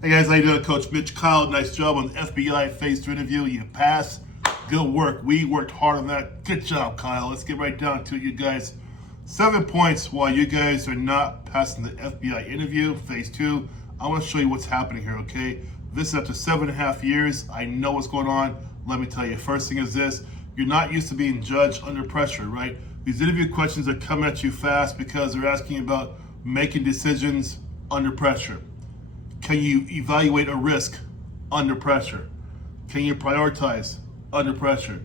Hey guys, how you doing? Coach Mitch Kyle. Nice job on the FBI Phase 2 interview. You passed. Good work. We worked hard on that. Good job, Kyle. Let's get right down to it, you guys. 7 points while you guys are not passing the FBI interview, Phase 2. I want to show you what's happening here, okay? This is after 7.5 years. I know what's going on. Let me tell you. First thing is this. You're not used to being judged under pressure, right? These interview questions are coming at you fast because they're asking about making decisions under pressure. Can you evaluate a risk under pressure? Can you prioritize under pressure?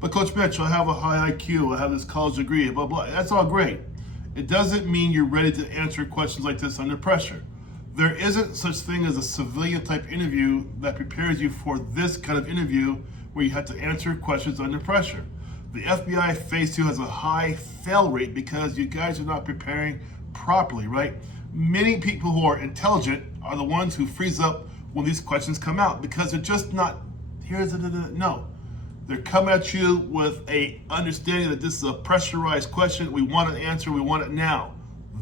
But Coach Mitch, I have a high IQ, I have this college degree, blah, blah. That's all great. It doesn't mean you're ready to answer questions like this under pressure. There isn't such thing as a civilian type interview that prepares you for this kind of interview where you have to answer questions under pressure. The FBI Phase 2 has a high fail rate because you guys are not preparing properly, right? Many people who are intelligent are the ones who freeze up when these questions come out because they're just not, no. They're coming at you with a understanding that this is a pressurized question. We want an answer, we want it now.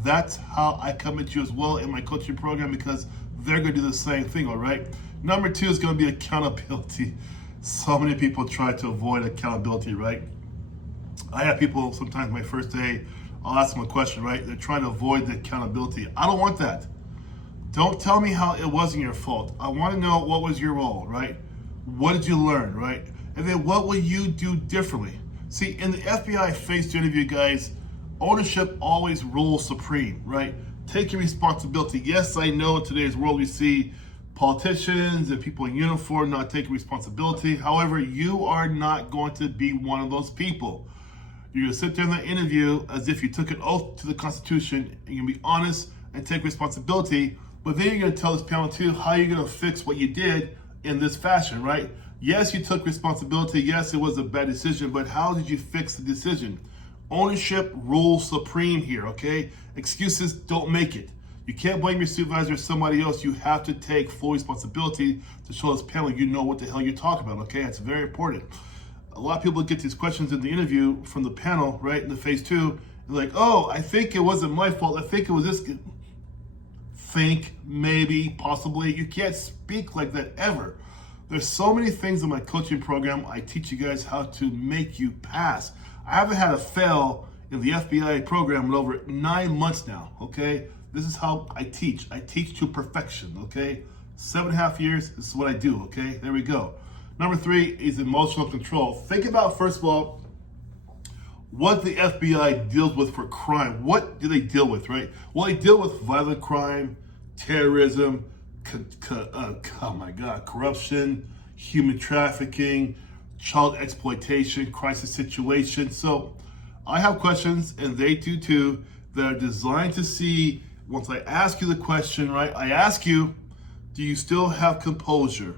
That's how I come at you as well in my coaching program because they're gonna do the same thing, all right? Number 2 is gonna be accountability. So many people try to avoid accountability, right? I have people sometimes my first day, I'll ask them a question, right? They're trying to avoid the accountability. I don't want that. Don't tell me how it wasn't your fault. I want to know what was your role, right? What did you learn, right? And then what will you do differently? See, in the FBI Phase 2 interview, guys, ownership always rules supreme, right? Taking responsibility. Yes, I know in today's world we see politicians and people in uniform not taking responsibility. However, you are not going to be one of those people. You're gonna sit there in the interview as if you took an oath to the Constitution, and you're gonna be honest and take responsibility, but then you're gonna tell this panel too how you're gonna fix what you did in this fashion, right? Yes, you took responsibility, yes, it was a bad decision, but how did you fix the decision? Ownership rules supreme here, okay? Excuses don't make it. You can't blame your supervisor or somebody else. You have to take full responsibility to show this panel you know what the hell you're talking about, okay? That's very important. A lot of people get these questions in the interview from the panel, right, in the Phase 2, they're like, oh, I think it wasn't my fault. I think it was this. Think, maybe, possibly. You can't speak like that ever. There's so many things in my coaching program. I teach you guys how to make you pass. I haven't had a fail in the FBI program in over 9 months now, okay? This is how I teach. I teach to perfection, okay? 7.5 years, this is what I do, okay? There we go. Number 3 is emotional control. Think about, first of all, what the FBI deals with for crime. What do they deal with, right? Well, they deal with violent crime, terrorism, corruption, human trafficking, child exploitation, crisis situations. So I have questions, and they do too, that are designed to see, once I ask you the question, right? I ask you, do you still have composure?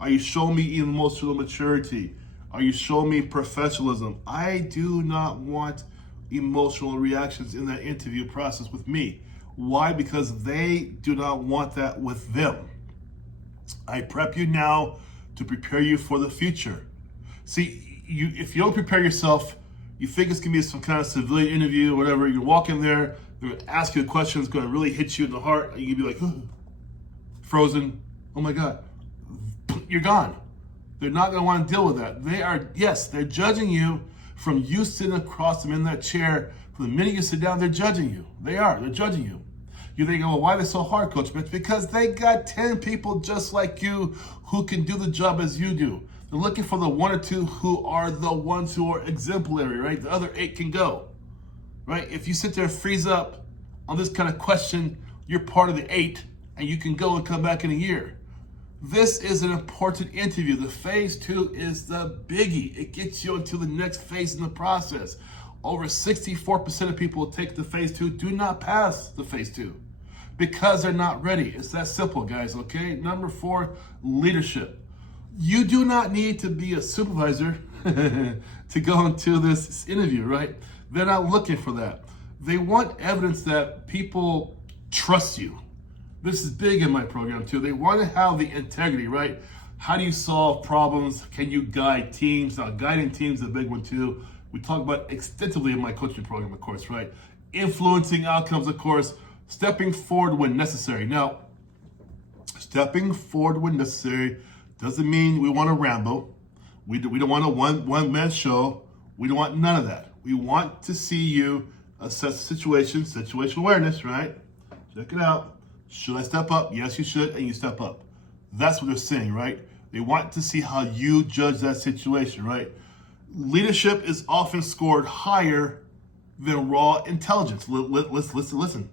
Are you showing me emotional maturity? Are you showing me professionalism? I do not want emotional reactions in that interview process with me. Why? Because they do not want that with them. I prep you now to prepare you for the future. See, if you don't prepare yourself, you think it's gonna be some kind of civilian interview or whatever, you walk in there, they're gonna ask you a question that's gonna really hit you in the heart, and you're gonna be like, frozen, oh my God. You're gone. They're not going to want to deal with that. They're judging you from you sitting across them in that chair. From the minute you sit down, they're judging you. They're judging you. You're thinking, well, why are they so hard, Coach Mitch? Because they got 10 people just like you who can do the job as you do. They're looking for the 1 or 2 who are the ones who are exemplary, right? The other 8 can go, right? If you sit there and freeze up on this kind of question, you're part of the 8, and you can go and come back in a year. This is an important interview. The Phase 2 is the biggie. It gets you into the next phase in the process. Over 64% of people who take the Phase 2 do not pass the Phase 2 because they're not ready. It's that simple, guys, okay? Number 4, leadership. You do not need to be a supervisor to go into this interview, right? They're not looking for that. They want evidence that people trust you. This is big in my program too. They want to have the integrity, right? How do you solve problems? Can you guide teams? Now, guiding teams is a big one too. We talk about extensively in my coaching program, of course, right? Influencing outcomes, of course. Stepping forward when necessary. Now, stepping forward when necessary. Doesn't mean we want to ramble. We don't want a one-man show. We don't want none of that. We want to see you assess the situation, situational awareness, right? Check it out. Should I step up? Yes, you should, and you step up. That's what they're saying, right? They want to see how you judge that situation, right? Leadership is often scored higher than raw intelligence. Listen.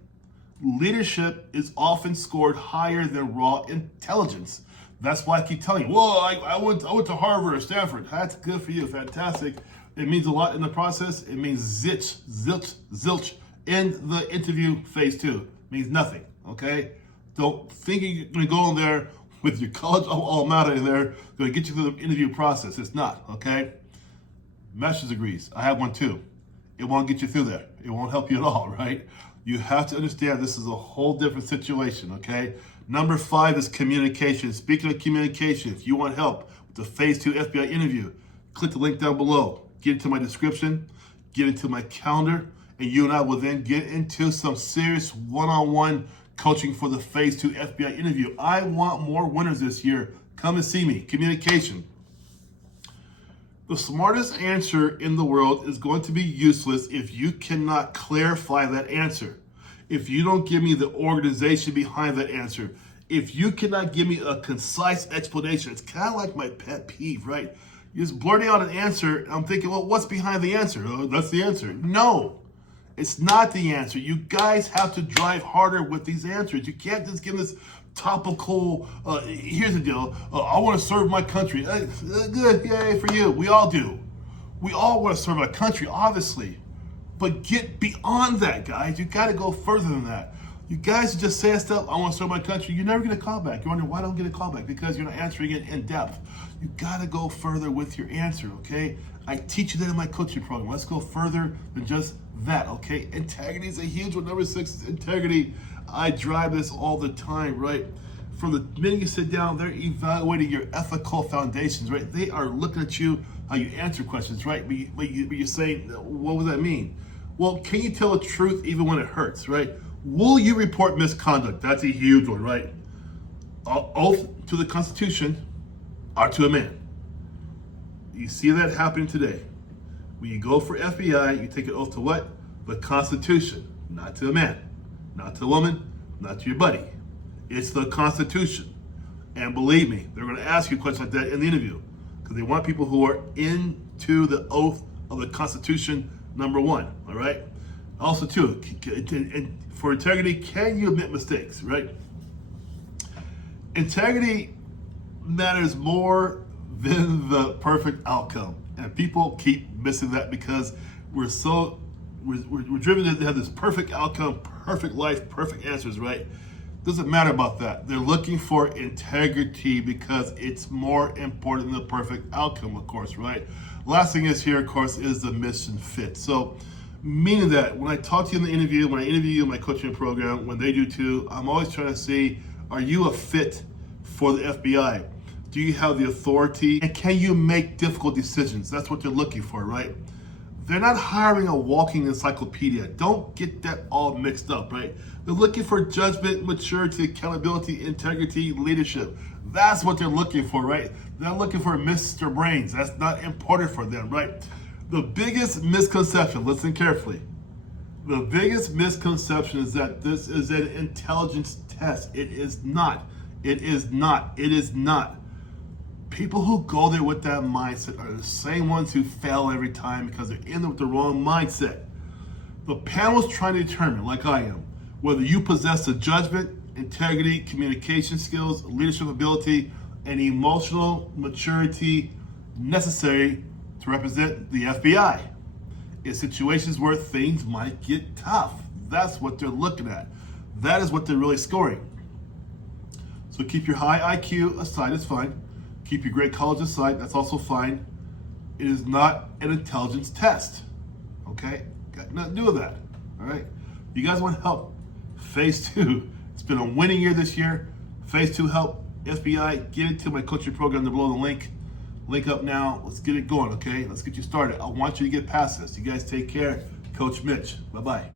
Leadership is often scored higher than raw intelligence. That's why I keep telling you, well, I went to Harvard or Stanford. That's good for you, fantastic. It means a lot in the process. It means zilch in the interview phase 2. It means nothing, okay? Don't think you're gonna go in there with your college alma mater in there, gonna get you through the interview process. It's not, okay? Master's degrees, I have one too. It won't get you through there. It won't help you at all, right? You have to understand this is a whole different situation, okay? Number 5 is communication. Speaking of communication, if you want help with the phase 2 FBI interview, click the link down below. Get into my description, get into my calendar, and you and I will then get into some serious one-on-one coaching for the phase 2 FBI interview. I want more winners this year. Come and see me. Communication. The smartest answer in the world is going to be useless if you cannot clarify that answer. If you don't give me the organization behind that answer. If you cannot give me a concise explanation. It's kind of like my pet peeve, right? You're just blurting out an answer, and I'm thinking, well, what's behind the answer? Oh, that's the answer. No, it's not the answer. You guys have to drive harder with these answers. You can't just give this topical, here's the deal, I want to serve my country. Good, yay for you. We all do. We all want to serve our country, obviously. But get beyond that, guys. You got to go further than that. You guys are just saying stuff, I want to serve my country. You're never going to call back. You're wondering, why don't I get a call back? Because you're not answering it in depth. You got to go further with your answer, okay? I teach you that in my coaching program. Let's go further than just that, okay? Integrity is a huge one. Number 6 is integrity. I drive this all the time, right? From the minute you sit down, they're evaluating your ethical foundations, right? They are looking at you, how you answer questions, right? But you're saying, what would that mean? Well, can you tell the truth even when it hurts, right? Will you report misconduct? That's a huge one, right? Oath to the Constitution or to a man. You see that happening today. When you go for FBI, you take an oath to what? The Constitution, not to a man, not to a woman, not to your buddy. It's the Constitution. And believe me, they're going to ask you questions like that in the interview because they want people who are into the oath of the Constitution, number 1, all right? Also, too, for integrity, can you admit mistakes, right? Integrity matters more than the perfect outcome. And people keep missing that because we're driven to have this perfect outcome, perfect life, perfect answers, right? Doesn't matter about that. They're looking for integrity because it's more important than the perfect outcome, of course, right? Last thing is here, of course, is the mission fit. So, meaning that when I talk to you in the interview, when I interview you in my coaching program, when they do too, I'm always trying to see, are you a fit for the FBI? Do you have the authority? And can you make difficult decisions? That's what they're looking for, right? They're not hiring a walking encyclopedia. Don't get that all mixed up, right? They're looking for judgment, maturity, accountability, integrity, leadership. That's what they're looking for, right? They're not looking for Mr. Brains. That's not important for them, right? The biggest misconception, listen carefully. The biggest misconception is that this is an intelligence test. It is not. It is not. It is not. People who go there with that mindset are the same ones who fail every time because they're in there with the wrong mindset. The panel is trying to determine, like I am, whether you possess the judgment, integrity, communication skills, leadership ability, and emotional maturity necessary to represent the FBI in situations where things might get tough. That's what they're looking at. That is what they're really scoring. So keep your high IQ aside, it's fine. Keep your great college aside, that's also fine. It is not an intelligence test, okay? Got nothing to do with that, all right? You guys want help? Phase 2, it's been a winning year this year. Phase 2 help, FBI, get into my coaching program below the link. Link up now, let's get it going, okay? Let's get you started. I want you to get past this. You guys take care. Coach Mitch, bye-bye.